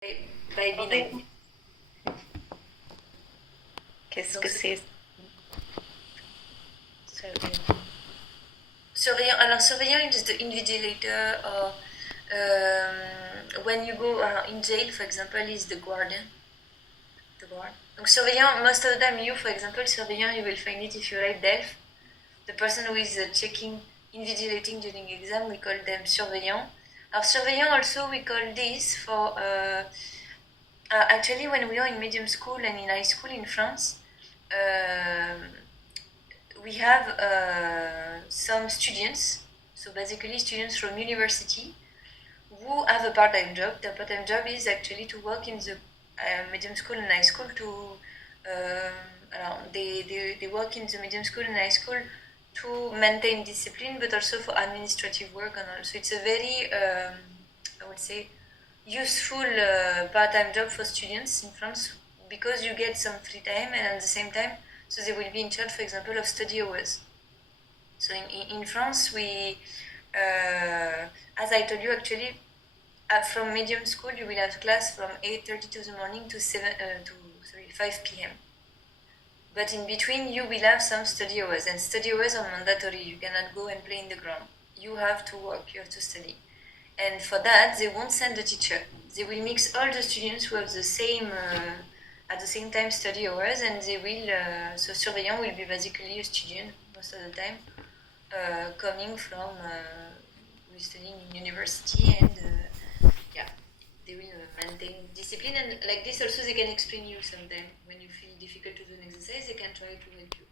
by binary. Qu'est-ce que c'est? Surveillant. Alors, surveillant is the invigilator, or when you go in jail, for example, is the guardian. The guard. Donc, surveillant, most of the time, you, for example, surveillant, you will find it if you write DELF. The person who is checking, invigilating during exam, we call them surveillant. Alors, surveillant also, we call this for. Actually, when we are in medium school and in high school in France, we have some students, so basically students from university, who have a part-time job. Their part-time job is actually to work in the medium school and high school to they work in the medium school and high school to maintain discipline, but also for administrative work, and also it's a very I would say useful part-time job for students in France, because you get some free time, and at the same time, so they will be in charge, for example, of study hours. So in France, we, as I told you, actually, from medium school, you will have class from 8:30 to the morning to 5 p.m. But in between, you will have some study hours, and study hours are mandatory. You cannot go and play in the ground. You have to work, you have to study. And for that, they won't send the teacher. They will mix all the students who have the same, at the same time, study hours, and they will, so surveillant will be basically a student most of the time, coming from, studying in university, and yeah, they will maintain discipline, and like this also they can explain you sometimes. When you feel difficult to do an exercise, they can try to help you.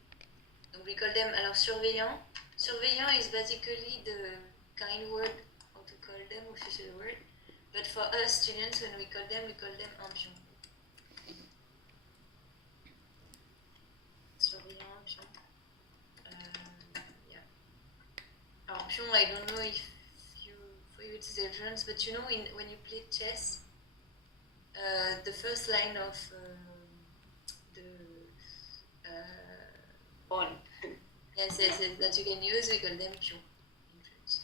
Donc we call them, alors surveillant. Surveillant is basically the kind word to call them, official word. But for us students, when we call them un pion. Surveillant, un pion. Yeah. Alors pion, I don't know if for you it's the difference, but you know, when you play chess, the first line of the Pawn. yes, that you can use, we call them pion in French.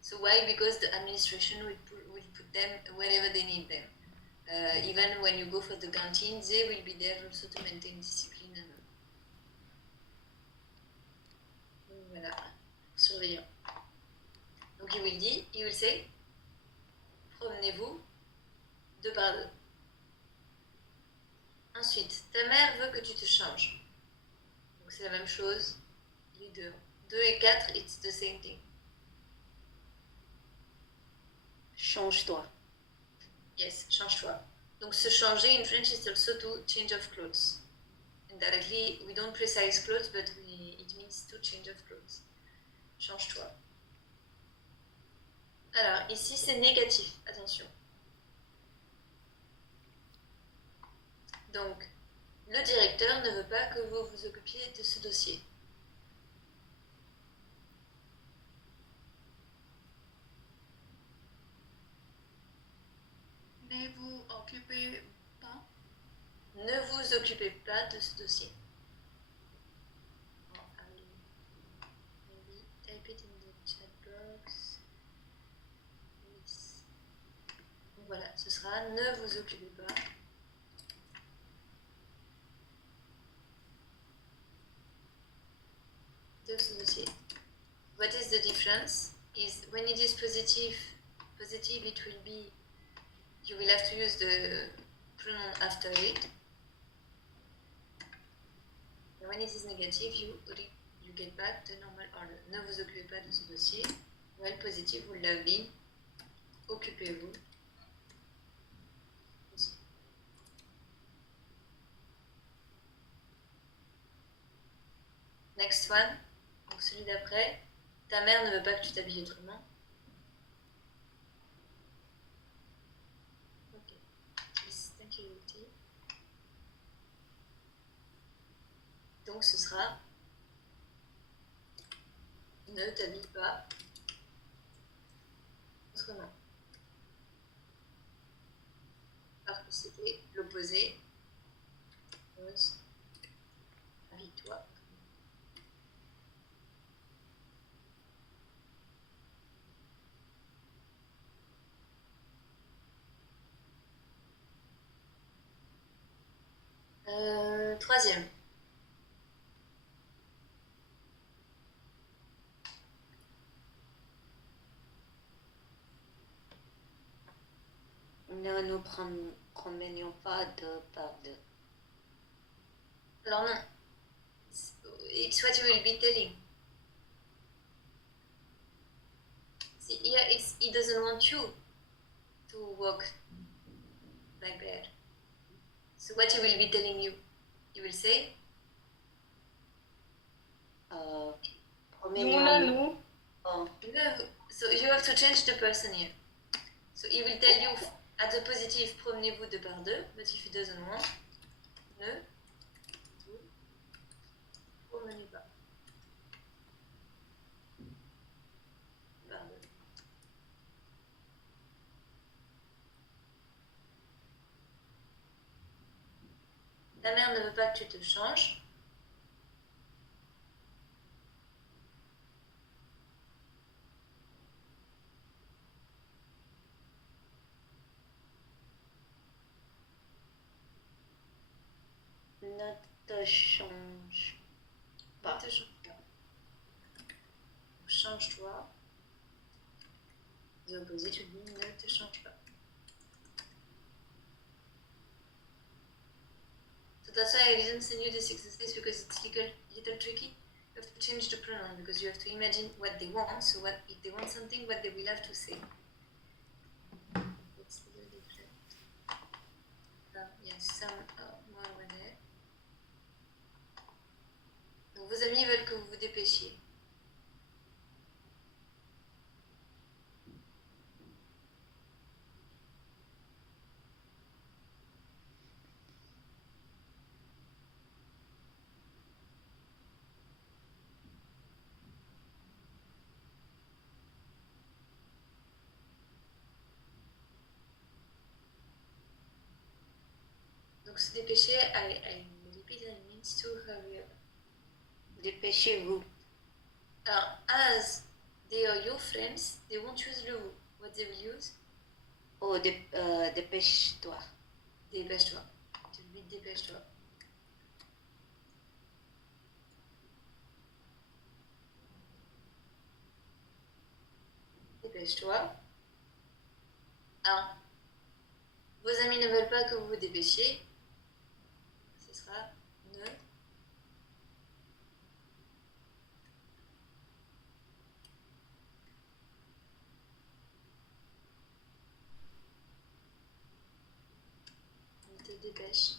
So why? Because the administration will put them wherever they need them. Even when you go for the canteen, they will be there also to maintain discipline. Voilà, surveillant. Donc il will say, promenez-vous deux par deux. Ensuite, ta mère veut que tu te changes. Donc c'est la même chose, les deux. 2 et 4, it's the same thing. Change-toi. Yes, change-toi. Donc se changer in French is also to change of clothes. Indirectly, we don't precise clothes, but it means to change of clothes. Change-toi. Alors, ici c'est négatif, attention. Donc, le directeur ne veut pas que vous vous occupiez de ce dossier. Ne vous occupez pas. Ne vous occupez pas de ce dossier. Oh, maybe type it in the chat box. Yes. Donc voilà, ce sera ne vous occupez pas. De ce dossier. What is the difference? Is when it is positive, it will be, you will have to use the pronoun after it. And when it is negative, you get back the normal order. Ne vous occupez pas de ce dossier. While positive would have been, occupez-vous. Next one. Donc celui d'après, ta mère ne veut pas que tu t'habilles autrement. Ok. Thank you, Ruti. Donc ce sera ne t'habille pas autrement. Parce que c'était l'opposé. Habille-toi. Troisième. Ne nous promenions pas deux par deux. Alors non. It's what you will be telling. See, here he doesn't want you to walk like that. So what he will be telling you? He will say, Promenions-nous. Oh, no. So you have to change the person here. So he will tell you at the positive, promenez-vous deux par deux, but if he doesn't want, ne vous promenez pas. Par deux. Ta mère ne veut pas que tu te changes. ne te change pas. Ne te change pas. Change-toi. The opposite would be ne te change pas. So that's why I didn't send you this exercise because it's little tricky. You have to change the pronoun because you have to imagine what they want. So what if they want something, what they will have to say. It's a little different. Yes, some more over there. Donc vos amis veulent que vous vous dépêchiez. Donc se dépêcher, I repeat, it means to hurry up. Dépêchez-vous. Alors, as they are your friends, they won't use le vous. What they will use? Oh, dépêche-toi. Dépêche-toi. Tu lui dis dépêche-toi. Dépêche-toi. Alors, vos amis ne veulent pas que vous vous dépêchiez. Ce sera ne. Ne te dépêche.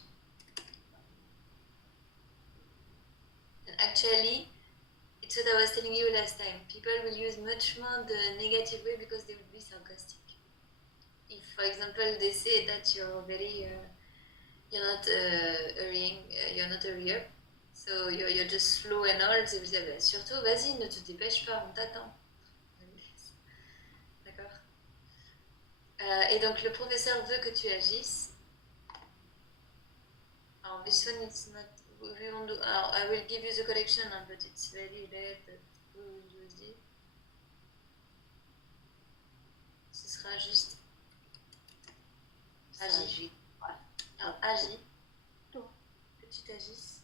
And actually, it's what I was telling you last time. People will use much more the negative way because they will be sarcastic. If, for example, they say that you're very, you're not hurrying, you're not hurry up, so you're just slow and all, they will say, surtout, vas-y, ne te dépêche pas, on t'attend. D'accord. Et donc, le professeur veut que tu agisses. Alors, this one, it's not, we won't do, alors, I will give you the correction, but it's very rare that we will use it. Ce sera juste agis. Alors, agis. Que tu t'agisses.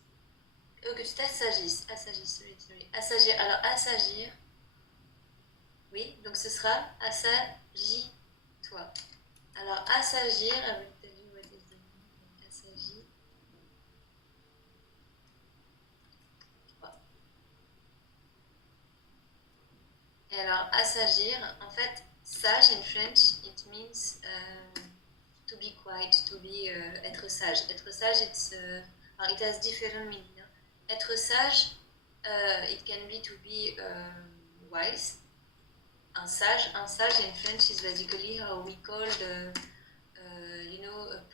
Que tu t'assagisses. Sorry. Assagir. Alors, assagir. Oui, donc ce sera assagis-toi. Alors, assagir, I will tell you what is the meaning. Assagis. Et alors, assagir, en fait, sage in French, it means to be quiet, to be être sage. Être sage, it has different meaning. Être sage, it can be to be wise. Un sage in French is basically how we call a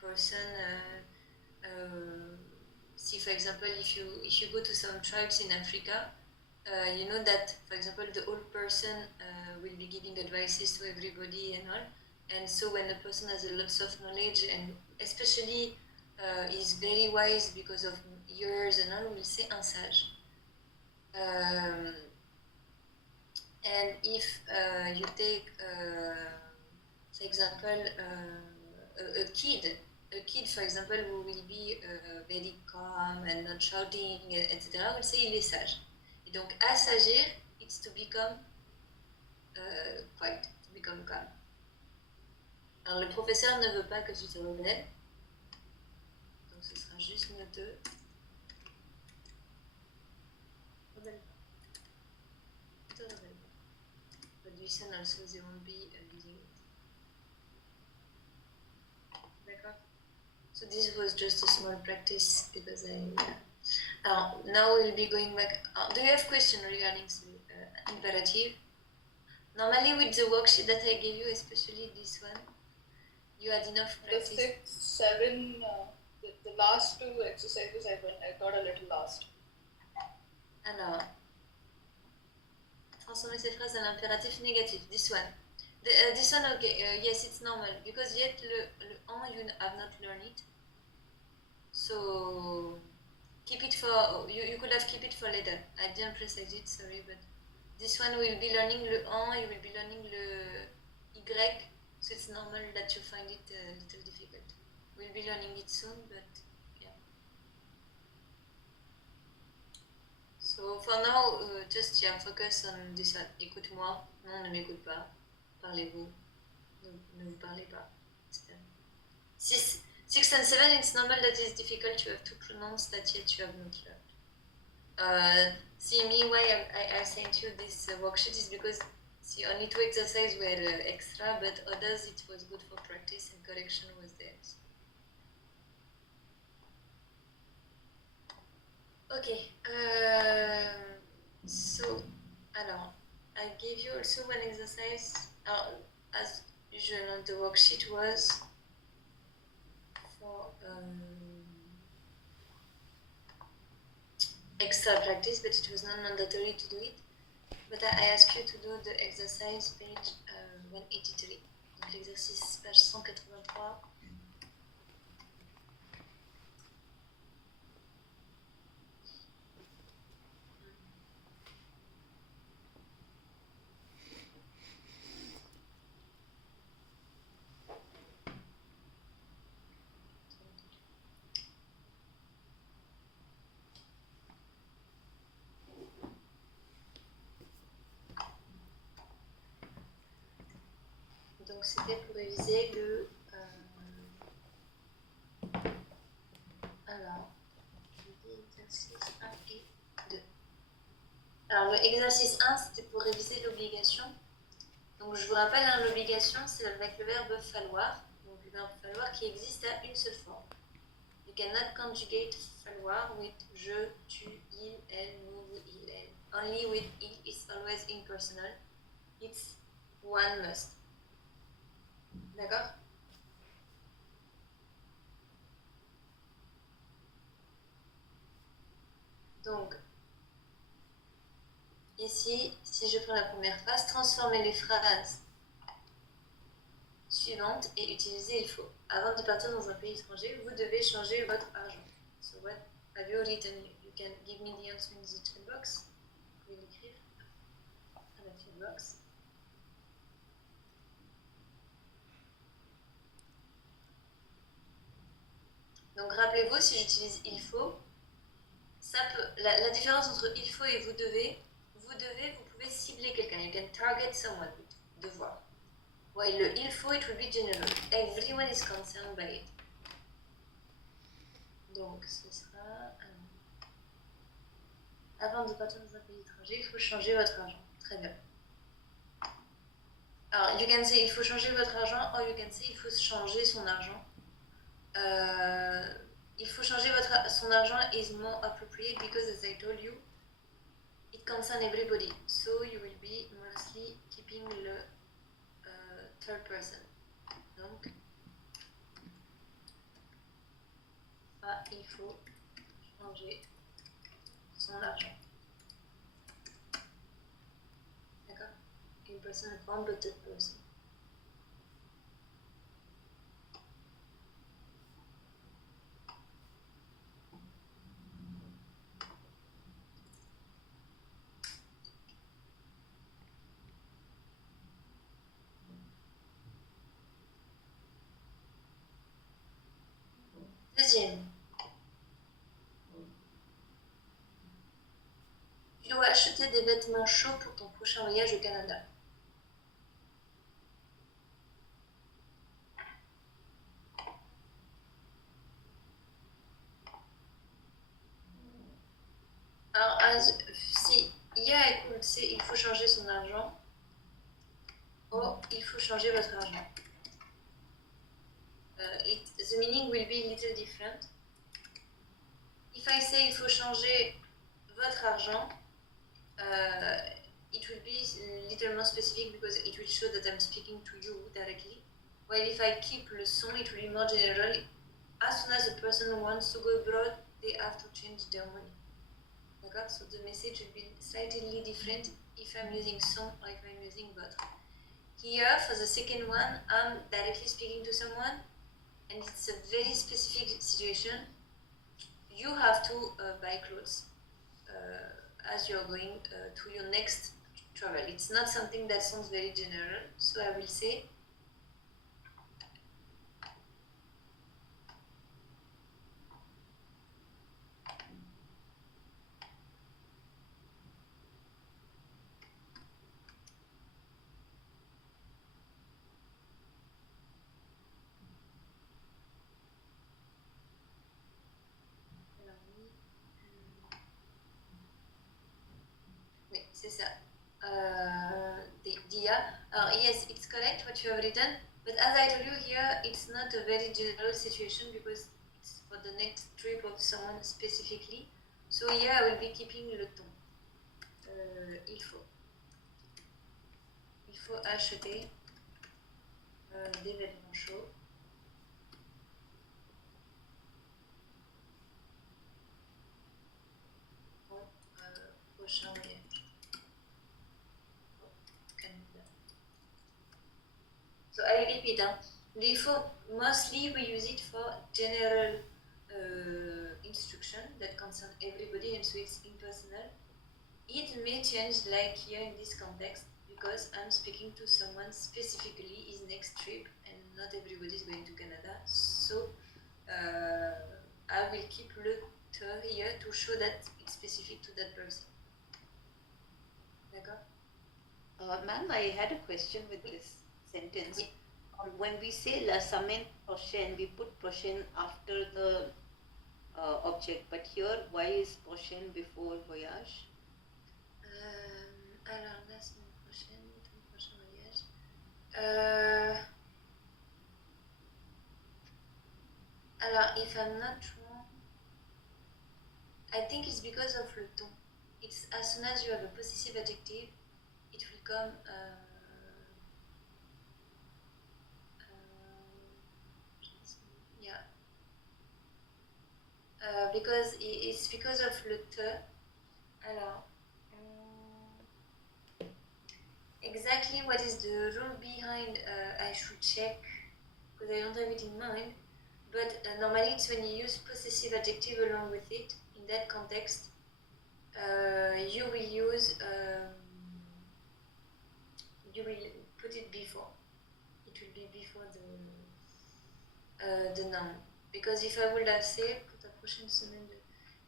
person. See, for example, if you go to some tribes in Africa, you know that, for example, the old person will be giving advices to everybody and all. And so when a person has a lot of knowledge and especially is very wise because of years and all, we'll say un sage. And if you take, for example, a kid, a kid, for example, who will be very calm and not shouting, etc., will say il est sage. Et donc, assagir, it's to become quiet, to become calm. Alors, le professeur ne veut pas que tu te rebelles, donc ce sera juste ne te rebelle pas. Ne te rebelle pas. But you can also, they won't be using it. D'accord? So this was just a small practice because now we'll be going back. Do you have question regarding the imperative? Normally with the worksheet that I gave you, especially this one, you had enough practice. The 6, 7, the last 2 exercises I got a little lost. Alors, transformer ces phrases en impératif négatif. This one. This one, okay, yes, it's normal because yet le en you have not learned it. So keep it for you could have keep it for later. I didn't precise it, sorry, but this one will be learning le en, you will be learning le y, so it's normal that you find it a little difficult. We'll be learning it soon, but yeah. So for now, just focus on this one. Écoute-moi, non, ne m'écoute pas. Parlez-vous, ne vous parlez pas, etc. 6 and 7, it's normal that it's difficult to have to pronounce that yet you have not learned. See me, why I sent you this worksheet is because only 2 exercises were extra, but others it was good for practice and correction was there. Okay, so, alors, I gave you also one exercise, as usual on the worksheet was for extra practice, but it was not mandatory to do it. But I asked you to do the exercise page 183. Donc l'exercice page 183. Donc c'était pour réviser le... alors, exercice 1 et 2. Alors l'exercice 1, c'était pour réviser l'obligation. Donc je vous rappelle, l'obligation, c'est avec le verbe falloir. Donc le verbe falloir qui existe à une seule forme. You cannot conjugate falloir with je, tu, il, elle, nous, vous, il, elle. Only with il, it's always impersonal. It's one must. D'accord? Donc, ici, si je prends la première phrase, transformer les phrases suivantes et utiliser il faut. Avant de partir dans un pays étranger, vous devez changer votre argent. So what have you written? You can give me the answer in the chat box. Vous pouvez l'écrire à la chat box. Donc rappelez-vous, si j'utilise il faut, ça peut, la différence entre il faut et vous devez, vous pouvez cibler quelqu'un. You can target someone with devoir. While le il faut, it will be general. Everyone is concerned by it. Donc ce sera... avant de partir dans un pays étranger, il faut changer votre argent. Très bien. Alors, you can say il faut changer votre argent, or you can say il faut changer son argent. Il faut changer son argent is more appropriate because, as I told you, it concerns everybody. So you will be mostly keeping le third person. Donc, il faut changer son argent. D'accord? Une personne forme de third person. Deuxième, tu dois acheter des vêtements chauds pour ton prochain voyage au Canada. Alors, si hier, écoute, il faut changer son argent, or il faut changer votre argent. The meaning will be a little different. If I say il faut changer votre argent, it will be a little more specific because it will show that I'm speaking to you directly. While if I keep le son, it will be more general. As soon as a person wants to go abroad, they have to change their money. D'accord? So the message will be slightly different if I'm using son or if I'm using votre. Here, for the second one, I'm directly speaking to someone, and it's a very specific situation. You have to buy clothes as you're going to your next travel. It's not something that sounds very general, so I will say oui, c'est ça. Dia. Yes, it's correct what you have written, but as I told you here, it's not a very general situation because it's for the next trip of someone specifically. So here I will be keeping le ton. Il faut acheter des vêtements chauds. Pour prochain voyage au Canada. So I repeat, mostly we use it for general instruction that concern everybody, and so it's impersonal. It may change like here in this context because I'm speaking to someone specifically his next trip, and not everybody is going to Canada. So I will keep le te here to show that it's specific to that person. D'accord? Ma'am, I had a question with this sentence. When we say la semaine prochaine, we put prochaine after the object, but here, why is prochaine before voyage? Alors, la semaine prochaine, ton prochain voyage. Alors, if I'm not wrong, I think it's because of le ton. It's as soon as you have a possessive adjective, it will come. Yeah. Because it's because of le te. Alors. Exactly what is the rule behind, I should check because I don't have it in mind, but normally it's when you use possessive adjective along with it in that context, you will put it before. It will be before the noun. Because if I would have said pour ta prochaine semaine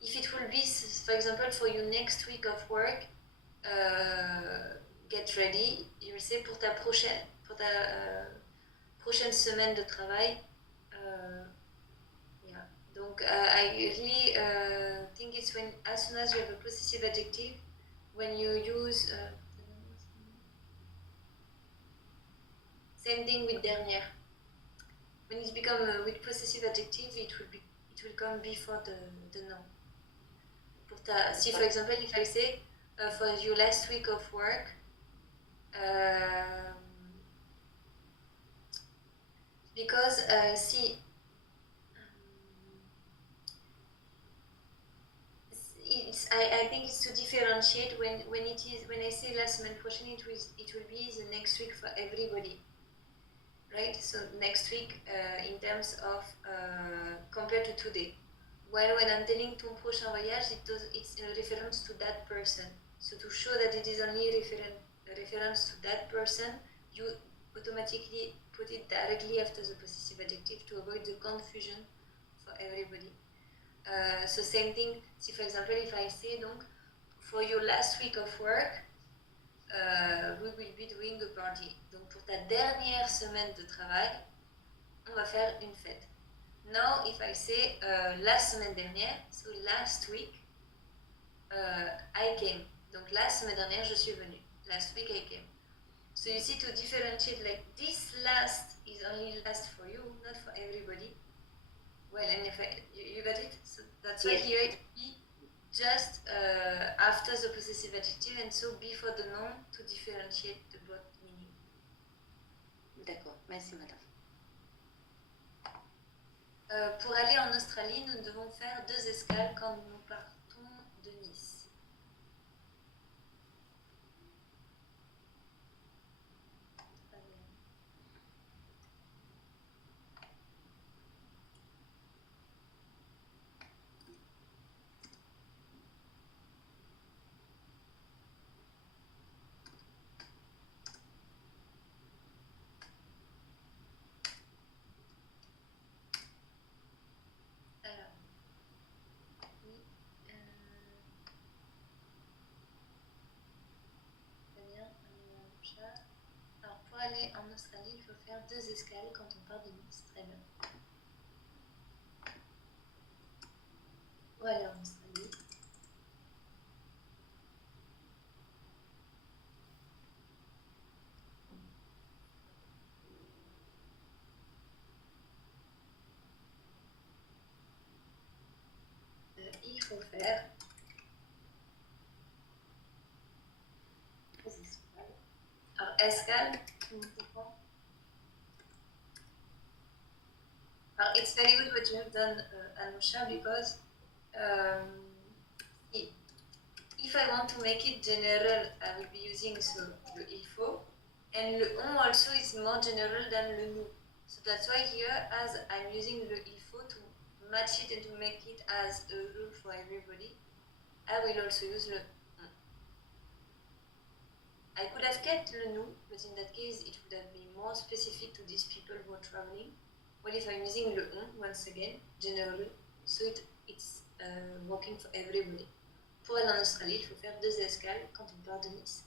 if it will be, for example, for your next week of work, get ready, you will say pour ta prochaine semaine de travail. Yeah. Donc I usually think it's when as soon as you have a possessive adjective, when you use same thing with dernière. When it's become with possessive adjective, it will come before the noun. Si for example, if I say for your last week of work, because see, I think it's to differentiate when I say la semaine prochaine, it will be the next week for everybody, right? So next week in terms of compared to today. While when I'm telling ton prochain voyage, it's a reference to that person. So to show that it is only a reference to that person, you automatically put it directly after the possessive adjective to avoid the confusion for everybody. So same thing, si for example, if I say, donc, for your last week of work, we will be doing a party. Donc pour ta dernière semaine de travail, on va faire une fête. Now, if I say la semaine dernière, so last week, I came. Donc la semaine dernière, je suis venue. Last week I came. So you see, to differentiate, like this last is only last for you, not for everybody. Well, and if you got it? So that's why Yes. here it will be just after the possessive adjective and so before the noun to differentiate the both meaning. D'accord, merci madame. Pour aller en Australie, nous devons faire 2 escales quand nous partons de Nice. Alors, oui, très bien, chat. Alors, pour aller en Australie, il faut faire 2 escales quand on part de Nice. Très bien. Pour aller en Australie. Il faut faire 2 escales. Alors, escale, tout le monde comprend? Alors, it's very good what you have done, Anusha, because if I want to make it general, I will be using le il faut, and le on also is more general than le nous. So that's why here, as I'm using le il faut to match it and to make it as a rule for everybody, I will also use le on. I could have kept le nous, but in that case, it would have been more specific to these people who are traveling. Well, if I'm using le on, once again, generally, so it's working for everybody. Pour aller en Australie, il faut faire 2 escales quand on part de Nice.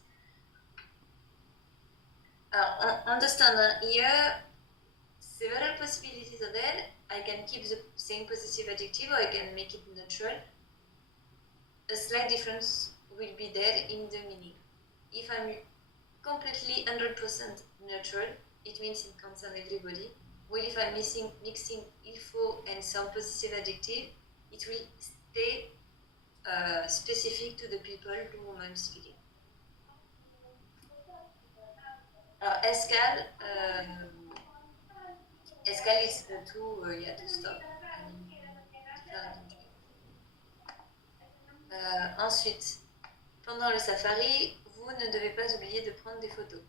Alors, understand, here, several possibilities are there. I can keep the same possessive adjective or I can make it neutral. A slight difference will be there in the meaning. If I'm completely 100% neutral, it means it concerns everybody. Well, if I'm mixing il faut and some possessive adjective, it will stay specific to the people to whom I'm speaking. Alors, escale is to stop. Ensuite, pendant le safari, vous ne devez pas oublier de prendre des photos.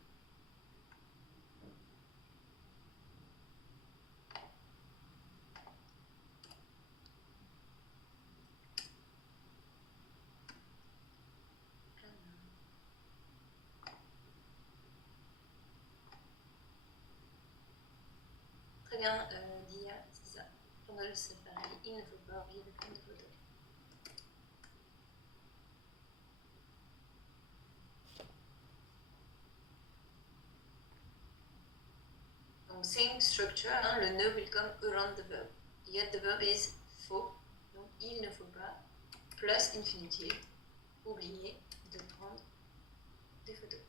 Très bien, Dia, c'est ça. Pendant le safari, il ne faut pas oublier de prendre des photos. Donc, same structure, hein, le ne will come around the verb. Yet the verb is faut, donc il ne faut pas, plus infinitive, oublier de prendre des photos.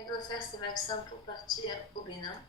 Elle doit faire ses vaccins pour partir au Bénin.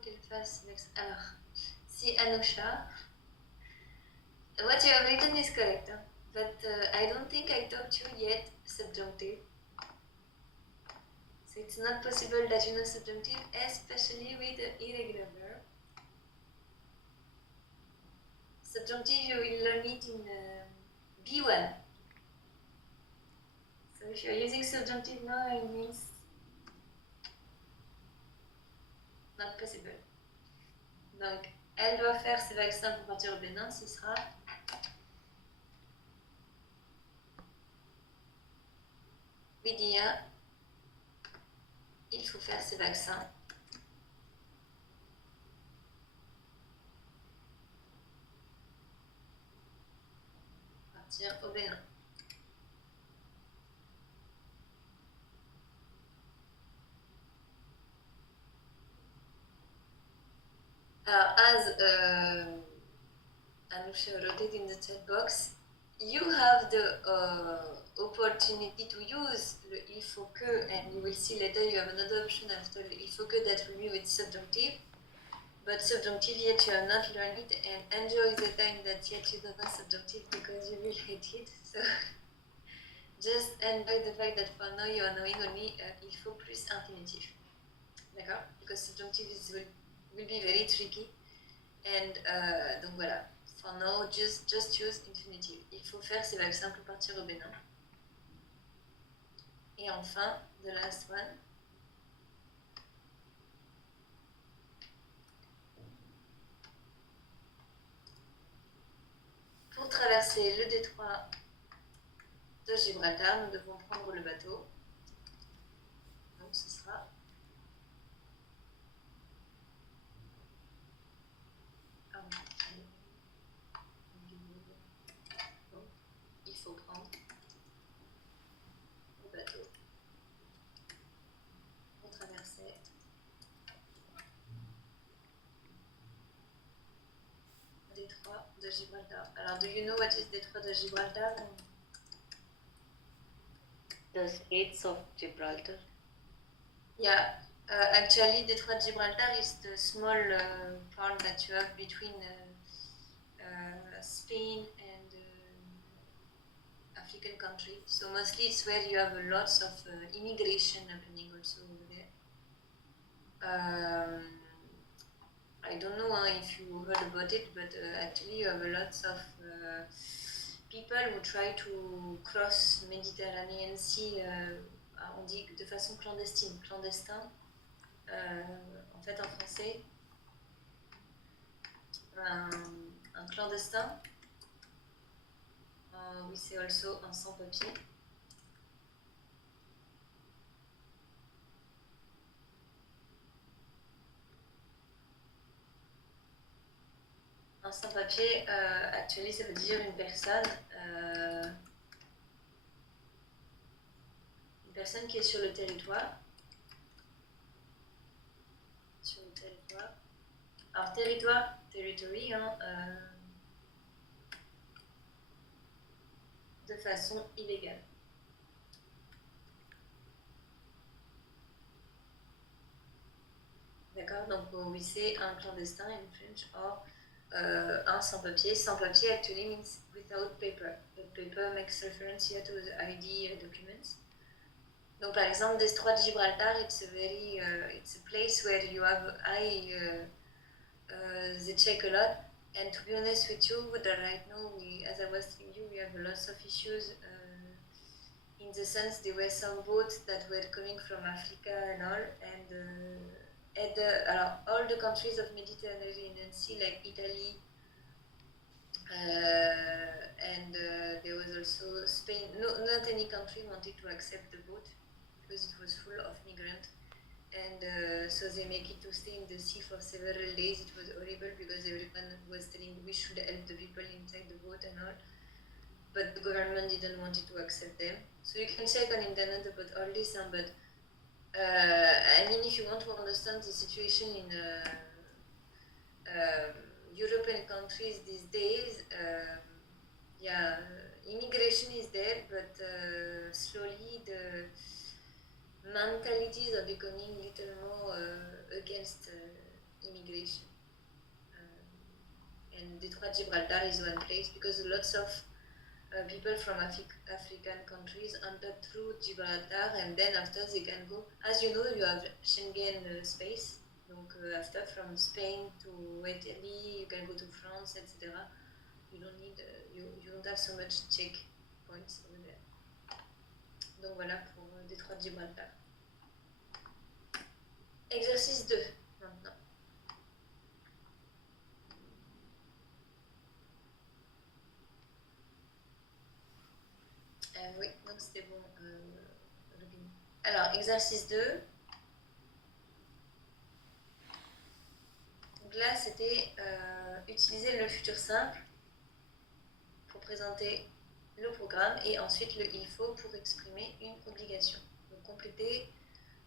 qu'elle fasse avec... Alors, si Anusha, what you have written is correct, huh? But I don't think I taught you yet subjunctive. So it's not possible that you know subjunctive, especially with the irregular verb. Subjunctive, you will learn it in B1. So if you're using subjunctive now, it means not possible. Donc, elle doit faire ses vaccins pour partir au Bénin, ce sera Lydia, il faut faire ses vaccins. Partir au Bénin. As Anusha wrote it in the chat box, you have the opportunity to use le il faut que, and you will see later you have another option after le il faut que that will be with subjunctive. But subjunctive yet you have not learned it, and enjoy the time that yet you don't know subjunctive because you will hate it. So just enjoy the fact that for now you are knowing only il faut plus infinitif. D'accord? Because subjunctive will be very tricky. And donc voilà. For now, just use infinitive. Il faut faire ses vaccins pour partir au Bénin. Et enfin, the last one. Pour traverser le détroit de Gibraltar, nous devons prendre le bateau. Donc ce sera il faut prendre le bateau pour traverser le détroit de Gibraltar. Alors, do you know what is détroit de Gibraltar? The Straits of Gibraltar. Yeah, actually, détroit de Gibraltar is the small part that you have between Spain and African country. So mostly it's where you have lots of immigration happening also over there. I don't know if you heard about it, but actually you have lots of people who try to cross Mediterranean Sea, on dit de façon clandestine, clandestin, en fait en français, un clandestin, oui c'est also un sans-papier. Un sans-papier, actually, ça veut dire une personne qui est sur le territoire. Sur le territoire. Alors, territoire, territory, de façon illégale. D'accord? Donc, oui, c'est un clandestin in French, or un sans-papier. Sans-papier actually means without paper. But paper makes reference here to the ID documents. Donc, par exemple, Détroit de Gibraltar, it's a place where you have they check a lot. And to be honest with you, right now, as I was telling you, we have lots of issues. In the sense, there were some boats that were coming from Africa and all, and all the countries of Mediterranean Sea, like Italy, and there was also Spain. No, not any country wanted to accept the boat because it was full of migrants, and so they make it to stay in the sea for several days. It was horrible because everyone was telling we should help the people inside the boat and all, but the government didn't want it to accept them. So you can check on internet about all this, but I mean, if you want to understand the situation in European countries these days, immigration is there, but slowly the mentalities are becoming a little more against immigration. And Detroit Gibraltar is one place because lots of people from African countries enter through Gibraltar, and then after they can go. As you know, you have Schengen space. Donc after from Spain to Italy, you can go to France, etc. You don't need, you don't have so much checkpoints over there. Donc voilà pour Détroit de Gibraltar. Exercice 2 maintenant. Oui, donc c'était bon. Alors, exercice 2. Donc là, c'était utiliser le futur simple pour présenter le programme et ensuite le il faut pour exprimer une obligation. Donc compléter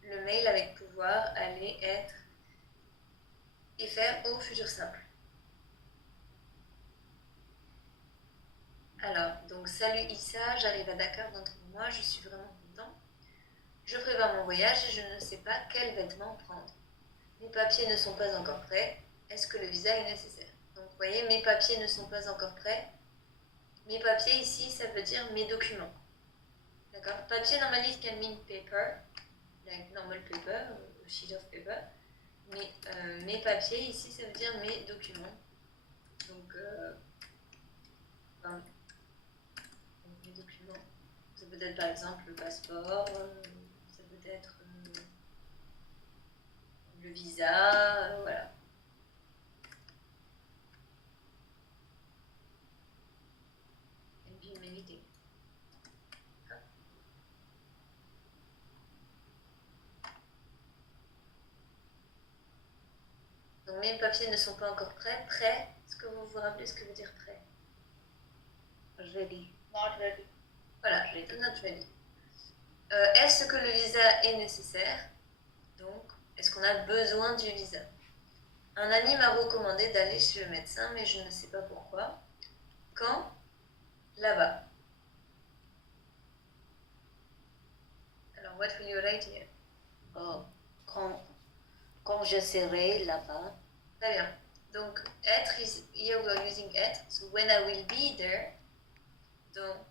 le mail avec pouvoir, aller, être et faire au futur simple. Alors, donc salut Issa, j'arrive à Dakar dans 3 mois, je suis vraiment content. Je prévois mon voyage et je ne sais pas quels vêtements prendre. Mes papiers ne sont pas encore prêts. Est-ce que le visa est nécessaire? Donc vous voyez, mes papiers ne sont pas encore prêts. Mes papiers ici, ça veut dire mes documents. D'accord? Papier, normally it can mean paper, like normal paper, a sheet of paper. Mais mes papiers ici, ça veut dire mes documents. Donc, mes documents. Ça peut être par exemple le passeport, ça peut être le visa, voilà. And be many things. Donc mes papiers ne sont pas encore prêts. Prêts, est-ce que vous vous rappelez ce que veut dire prêt? Ready. Not ready. Voilà, je l'ai dit, not ready. Est-ce que le visa est nécessaire? Donc, est-ce qu'on a besoin du visa? Un ami m'a recommandé d'aller chez le médecin, mais je ne sais pas pourquoi. Quand? Là-bas. Alors, what will you write here? Quand je serai là-bas. Très bien. Donc, être, here we are using être. So, when I will be there. Donc,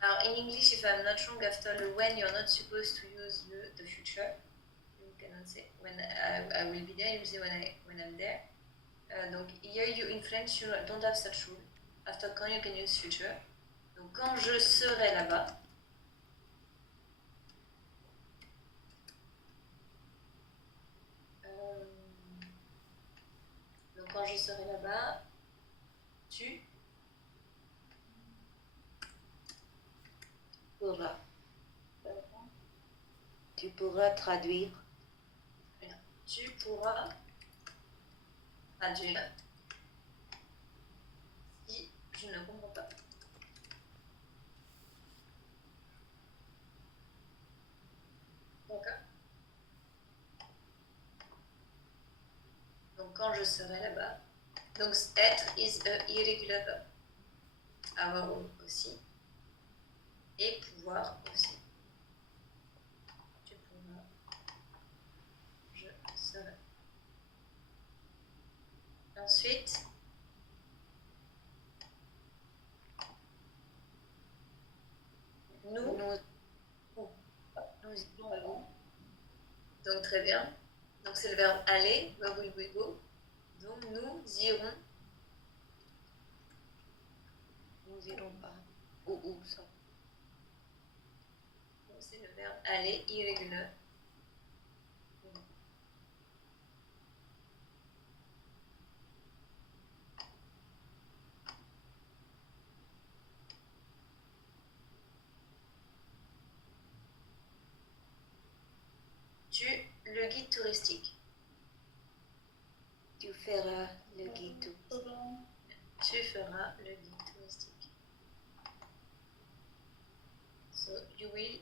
alors, in English, if I'm not wrong, after the when, you're not supposed to use the future. You cannot say when I will be there, you say when I'm there. Donc, here you, in French, you don't have such rule. After quand, you can use future. Donc, quand je serai là-bas. Donc, quand je serai là-bas, tu pourras traduire. Tu pourras traduire si je ne comprends pas. D'accord? Donc quand je serai là-bas. Donc être is a irregular verb. Avoir aussi. Et pouvoir aussi. Tu pourras. Je serai. Ensuite. Nous allons. Donc très bien. Donc c'est le verbe aller, where will we go. Donc nous irons. Nous irons pas. Où ça? Donc c'est le verbe aller, irregular. Le guide touristique. Tu feras le guide touristique. Tu feras le guide touristique. So you will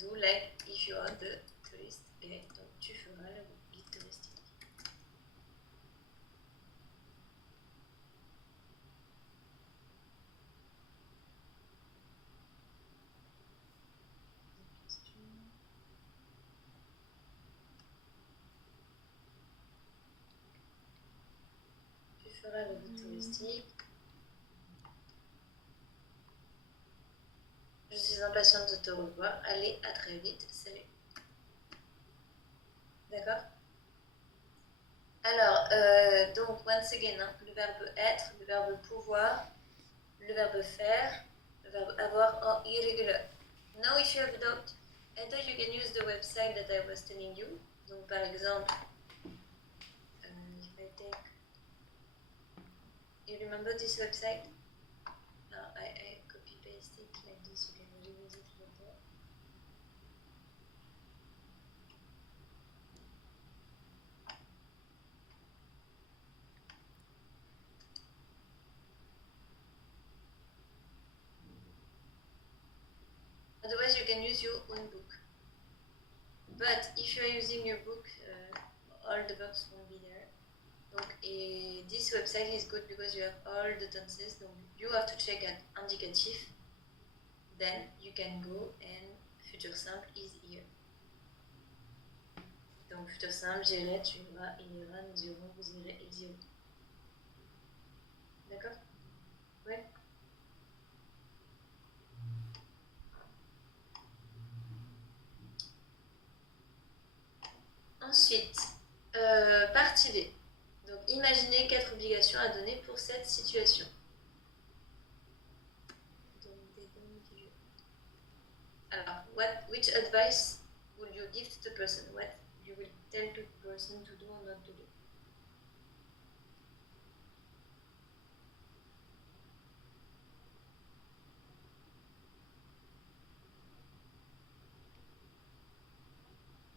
do like if you are the tourist guide. Donc tu feras le guide touristique. fera le guide touristique. Je suis impatiente de te revoir. Allez, à très vite. Salut. D'accord? Alors, donc, once again, hein, le verbe être, le verbe pouvoir, le verbe faire, le verbe avoir en irregular. Now, if you have a doubt, either you can use the website that I was telling you. Donc, par exemple, if I take... You remember this website? I copy-paste it like this, you can reuse it later. Otherwise, you can use your own book. But if you are using your book, all the verbs won't be there. Donc, et this website is good because you have all the tenses. Donc, you have to check at indicatif. Then you can go and futur simple is here. Donc, futur simple, j'irai, tu iras, il ira, nous irons, vous irez, ils iront. D'accord? Ouais. Ensuite, partie B. Donc, imaginez 4 obligations à donner pour cette situation. Alors, which advice would you give to the person? What you will tell to the person to do or not to do?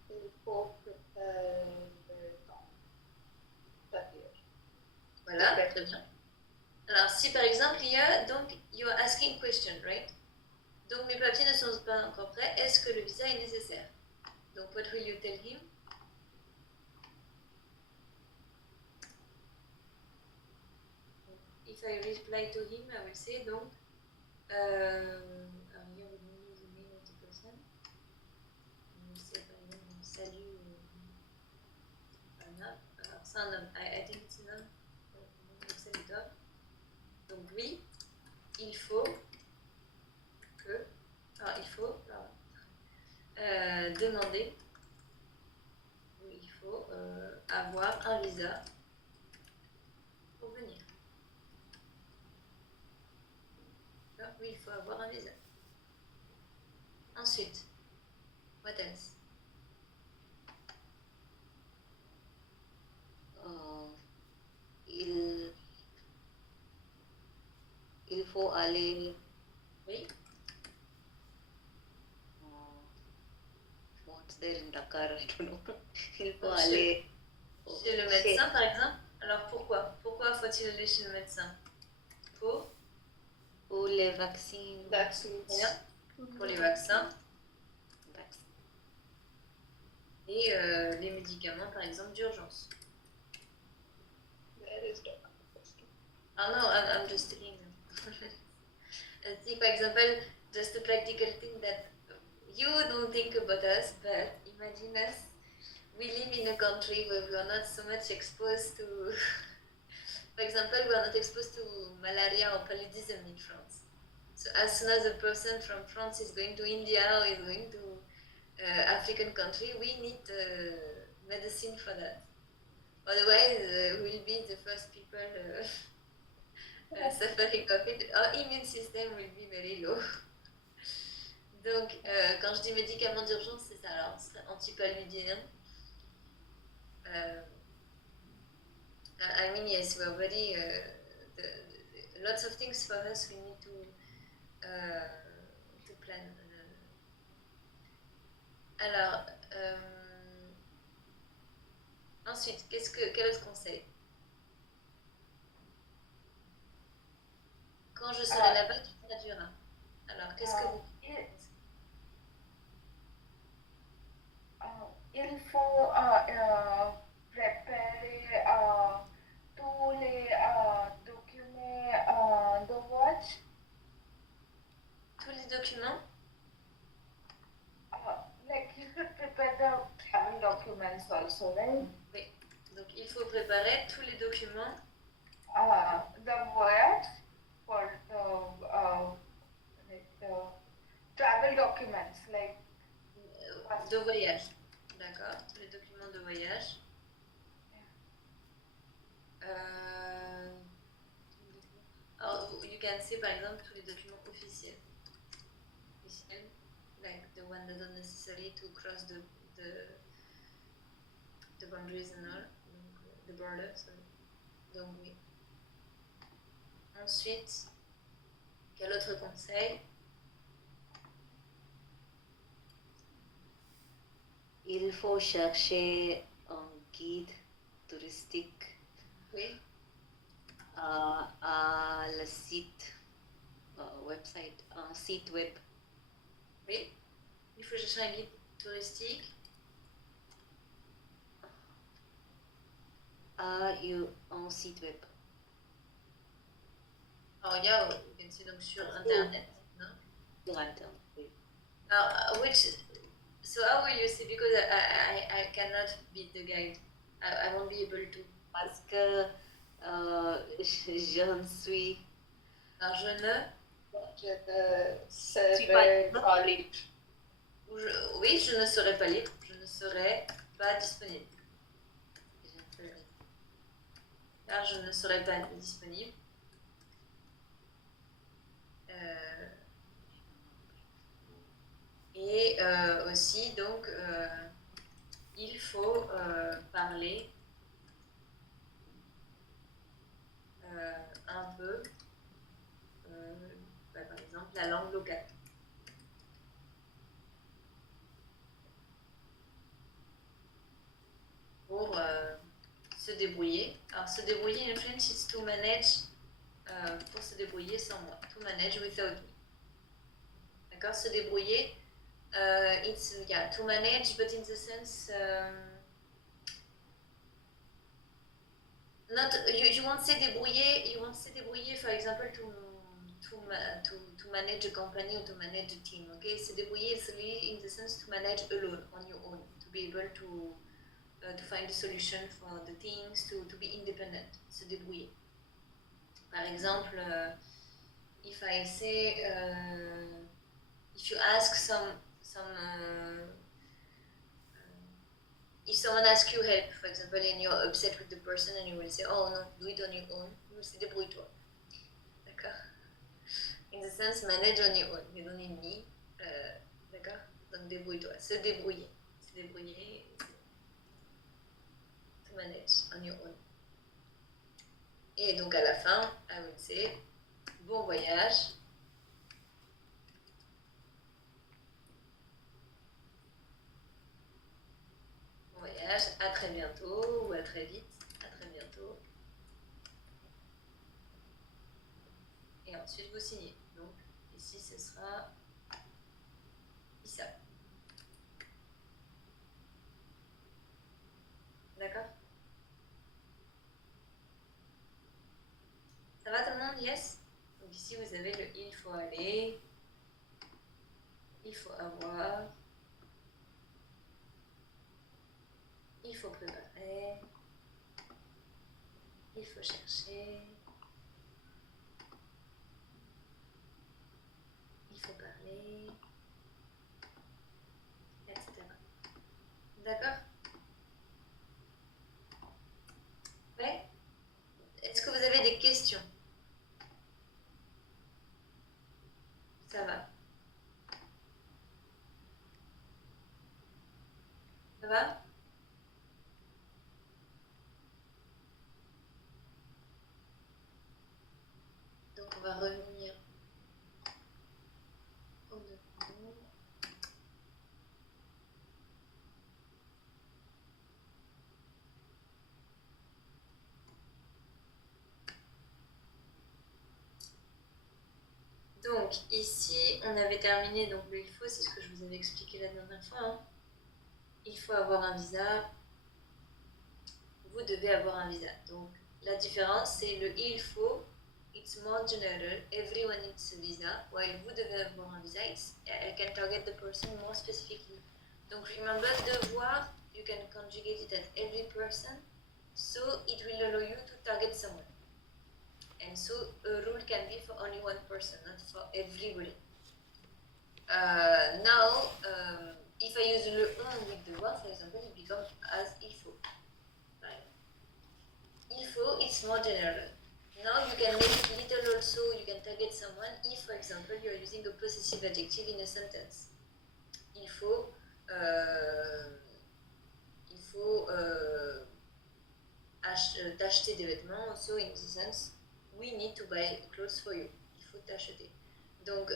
Il faut préparer le temps d'arrière. Voilà, très bien. Alors, si par exemple, il y a, donc, you are asking question, right? Donc, mes papiers ne sont pas encore prêts. Est-ce que le visa est nécessaire? Donc, what will you tell him? If I reply to him, I will say, donc, alors, here we don't use the name of the person. On will say, par exemple, salut, un homme. Alors, c'est un homme. I think it's an homme. Donc, c'est le top. Donc, oui, il faut que, il faut demander, oui, il faut avoir un visa pour venir. Oui, il faut avoir un visa. Ensuite, what else? Il faut aller. Oui. What's there in Dakar? I don't know. Il faut Chez- aller. Chez le médecin, par exemple. Alors pourquoi? Pourquoi faut-il aller chez le médecin? Pour les vaccins. Vaccines. Bien. Pour les vaccins et les médicaments, par exemple, d'urgence. Where is Dakar? Ah non, I'm just telling you. See, for example, just a practical thing that you don't think about us, but imagine us. We live in a country where we are not so much exposed to, for example, we are not exposed to malaria or paludism in France. So as soon as a person from France is going to India or is going to African country, we need medicine for that. Otherwise, we'll be the first people suffering of it. Our immune system will be very low. Donc, quand je dis médicaments d'urgence, c'est ça. Alors, ce serait antipaludien. I mean, yes, we're very. Lots of things for us we need to plan. Alors, ensuite, quel autre conseil? Quand je serai là-bas, tu traduiras. Alors, qu'est-ce que vous... Il faut préparer tous les documents de voyage. Tous les documents? Like you should prepare the travel documents also, right? Oui. Donc, il faut préparer tous les documents the voyage for the travel documents like De voyage. D'accord. Tous les documents de voyage. Alors, you can say par exemple tous les documents officiels. Officiels, like the one that don't necessary to cross the boundaries and all. Donc, the border, sorry. Donc oui. Ensuite, quel autre conseil? Il faut chercher un guide touristique Oui. à le site website, un site web. Oui. Il faut chercher un guide touristique. Un site web. Alors, regarde, c'est donc sur Internet, non? Sur Internet, oui. Alors, so how will you say, because I cannot be the guide. I won't be able to. Parce que je ne suis Alors, je ne. serai pas libre. Oui, je ne serai pas libre. Je ne serai pas disponible. Alors, je ne serai pas disponible. Et aussi, donc, il faut parler un peu, par exemple, la langue locale. Pour se débrouiller. Alors, se débrouiller in French, it's to manage, pour se débrouiller sans moi. To manage without me. D'accord? Se débrouiller. It's to manage, but in the sense not you won't say débrouiller. You won't say débrouiller, for example, to manage a company or to manage a team. Okay, se débrouiller is really in the sense to manage alone on your own, to be able to find a solution for the things, to be independent. Se débrouiller. Par exemple, if I say if you ask if someone asks you help, for example, and you're upset with the person and you will say, oh no, do it on your own, you will say débrouille-toi. D'accord? In the sense, manage on your own. You don't need me. D'accord? Donc débrouille-toi. Se débrouiller. Se débrouiller. To manage on your own. Et donc à la fin, I would say, bon voyage. Voyage, à très bientôt ou à très vite, à très bientôt. Et ensuite vous signez. Donc ici ce sera Issa. D'accord? Ça va tout le monde? Yes? Donc ici vous avez le il faut aller, il faut avoir, il faut préparer, il faut chercher, il faut parler, etc. D'accord? Ouais? Est-ce que vous avez des questions? Ça va? Ça va? Donc on va revenir au document. Donc ici on avait terminé donc le il faut, c'est ce que je vous avais expliqué la dernière fois. Hein. Il faut avoir un visa. Vous devez avoir un visa. Donc la différence c'est le il faut. It's more general, everyone needs a visa, while vous devez avoir un visa, I can target the person more specifically. Donc remember, devoir, you can conjugate it at every person, so it will allow you to target someone. And so a rule can be for only one person, not for everybody. Now, if I use le on with the verb, for example, it becomes as il faut. Right? Il faut, it's more general. Now you can make it little also, you can target someone if, for example, you are using a possessive adjective in a sentence. Il faut t'acheter des vêtements, so in the sense, we need to buy clothes for you. Il faut t'acheter. Donc,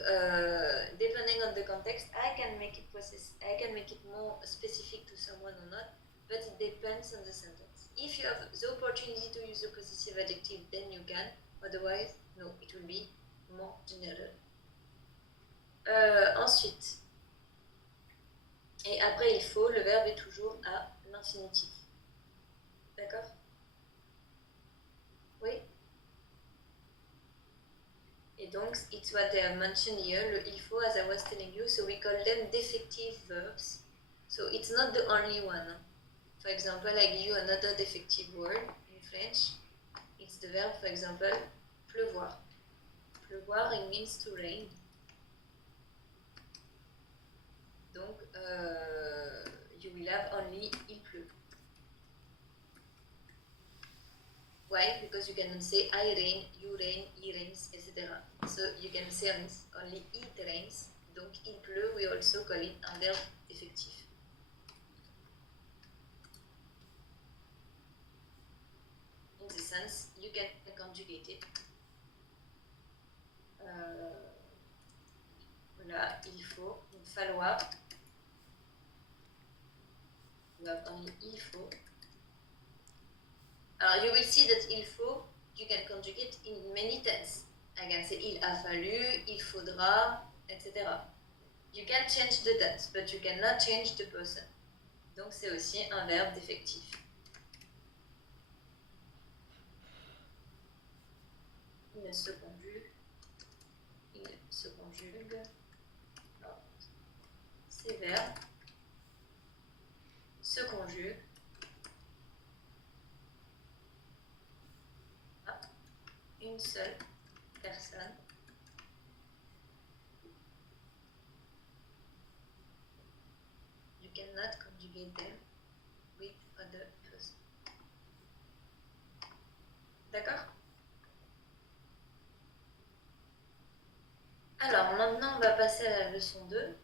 depending on the context, I can make it more specific to someone or not, but it depends on the sentence. If you have the opportunity to use a possessive adjective, then you can. Otherwise, no, it will be more general. Ensuite, et après il faut, le verbe est toujours à l'infinitif. D'accord? Oui? Et donc, it's what they have mentioned here, le il faut, as I was telling you, so we call them defective verbs. So it's not the only one. For example, I give you another defective word in French. It's the verb, for example, pleuvoir. Pleuvoir, it means to rain. Donc, you will have only il pleut. Why? Because you cannot say I rain, you rain, he rains, etc. So you can say only it rains. Donc, il pleut, we also call it un verbe effectif. In this sense, you can conjugate it. Voilà, il faut, il falloir. You have only il faut. You will see that il faut, you can conjugate in many tenses. I can say il a fallu, il faudra, etc. You can change the tense, but you cannot change the person. Donc c'est aussi un verbe défectif. Il se conjugue. Ces verbes se conjuguent à une seule personne. You cannot conjugate them with other person. D'accord? Alors, maintenant, on va passer à la leçon 2.